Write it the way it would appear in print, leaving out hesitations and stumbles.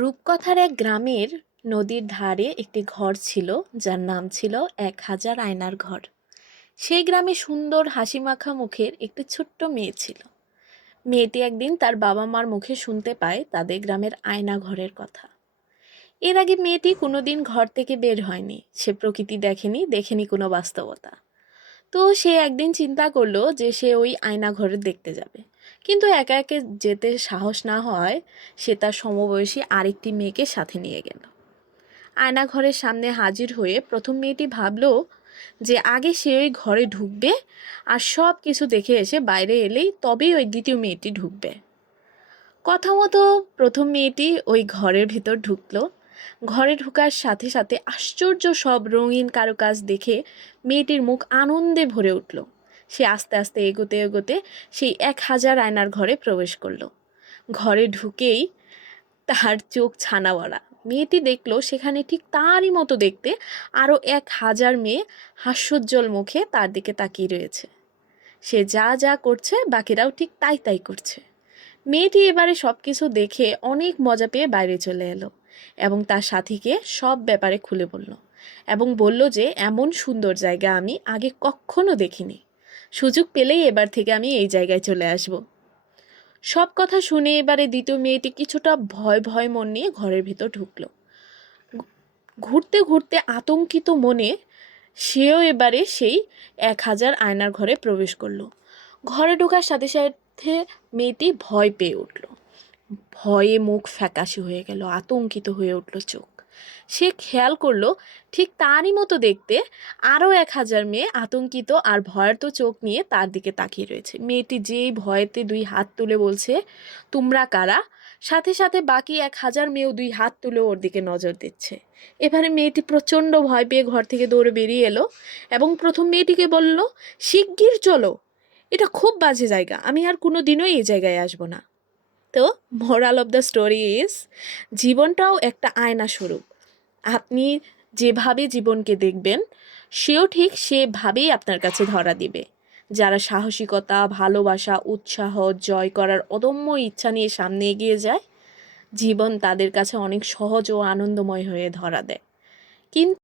রূপকথার এক গ্রামের নদীর ধারে একটি ঘর ছিল, যার নাম ছিল ১,০০০ আয়নার ঘর। সেই গ্রামে সুন্দর হাসিমাখা মুখের একটি ছোট্ট মেয়ে ছিল। মেয়েটি একদিন তার বাবা মার মুখে শুনতে পায় তাদের গ্রামের আয়না ঘরের কথা। এর আগে মেয়েটি কোনোদিন ঘর থেকে বের হয়নি, সে প্রকৃতি দেখেনি কোনো বাস্তবতা। তো সে একদিন চিন্তা করলো যে সে ওই আয়না ঘরে দেখতে যাবে, কিন্তু একা একা যেতে সাহস না হয় সে তার সমবয়সী আরেকটি মেয়েকে সাথে নিয়ে গেল। আয়নাঘরের সামনে হাজির হয়ে প্রথম মেয়েটি ভাবল যে আগে সে ওই ঘরে ঢুকবে, আর সব কিছু দেখে এসে বাইরে এলেই তবেই ওই দ্বিতীয় মেয়েটি ঢুকবে। কথা মতো প্রথম মেয়েটি ওই ঘরের ভিতর ঢুকলো। ঘরে ঢোকার সাথে সাথে আশ্চর্য সব রঙিন কারুকাজ দেখে মেয়েটির মুখ আনন্দে ভরে উঠল। সে আস্তে আস্তে এগোতে এগোতে সেই ১,০০০ আয়নার ঘরে প্রবেশ করলো। ঘরে ঢুকেই তার চোখ ছানা বড়া। মেয়েটি দেখলো সেখানে ঠিক তারই মতো দেখতে আরও ১,০০০ মেয়ে হাস্যোজ্জ্বল মুখে তার দিকে তাকিয়ে রয়েছে। সে যা যা করছে বাকিরাও ঠিক তাই তাই করছে। মেয়েটি এবারে সব কিছু দেখে অনেক মজা পেয়ে বাইরে চলে এলো এবং তার সাথীকে সব ব্যাপারে খুলে বলল, এবং বলল যে এমন সুন্দর জায়গা আমি আগে কখনো দেখিনি। সুযোগ পেলেই এবার থেকে আমি এই জায়গায় চলে আসব। সব কথা শুনে এবারে দ্বিতীয় মেয়েটি কিছুটা ভয় ভয় মন নিয়ে ঘরের ভিতর ঢুকলো। ঘুরতে ঘুরতে আতঙ্কিত মনে সেও এবারে সেই ১,০০০ আয়নার ঘরে প্রবেশ করলো। ঘরে ঢোকার সাথে সাথে মেয়েটি ভয় পেয়ে উঠল। ভয়ে মুখ ফ্যাকাশে হয়ে গেল, আতঙ্কিত হয়ে উঠল চোখ। সে খেয়াল করলো ঠিক তারই মতো দেখতে আরও ১,০০০ মেয়ে আতঙ্কিত আর ভয়ার্ত চোখ নিয়ে তার দিকে তাকিয়ে রয়েছে। মেয়েটি যেই ভয়েতে ২ হাত তুলে বলছে, তোমরা কারা? সাথে সাথে বাকি ১,০০০ মেয়েও ২ হাত তুলে ওর দিকে নজর দিচ্ছে। এবারে মেয়েটি প্রচণ্ড ভয় পেয়ে ঘর থেকে দৌড়ে বেরিয়ে এলো এবং প্রথম মেয়েটিকে বলল, শিগগির চলো, এটা খুব বাজে জায়গা, আমি আর কোনো দিনও এই জায়গায় আসবো না। তো moral of the story is, জীবনটাও একটা আয়না স্বরূপ। আপনি যেভাবে জীবনকে দেখবেন সেও ঠিক সেভাবেই আপনার কাছে ধরা দিবে। যারা সাহসিকতা, ভালোবাসা, উৎসাহ, জয় করার অদম্য ইচ্ছা নিয়ে সামনে এগিয়ে যায়, জীবন তাদের কাছে অনেক সহজ ও আনন্দময় হয়ে ধরা দেয়। কিন্তু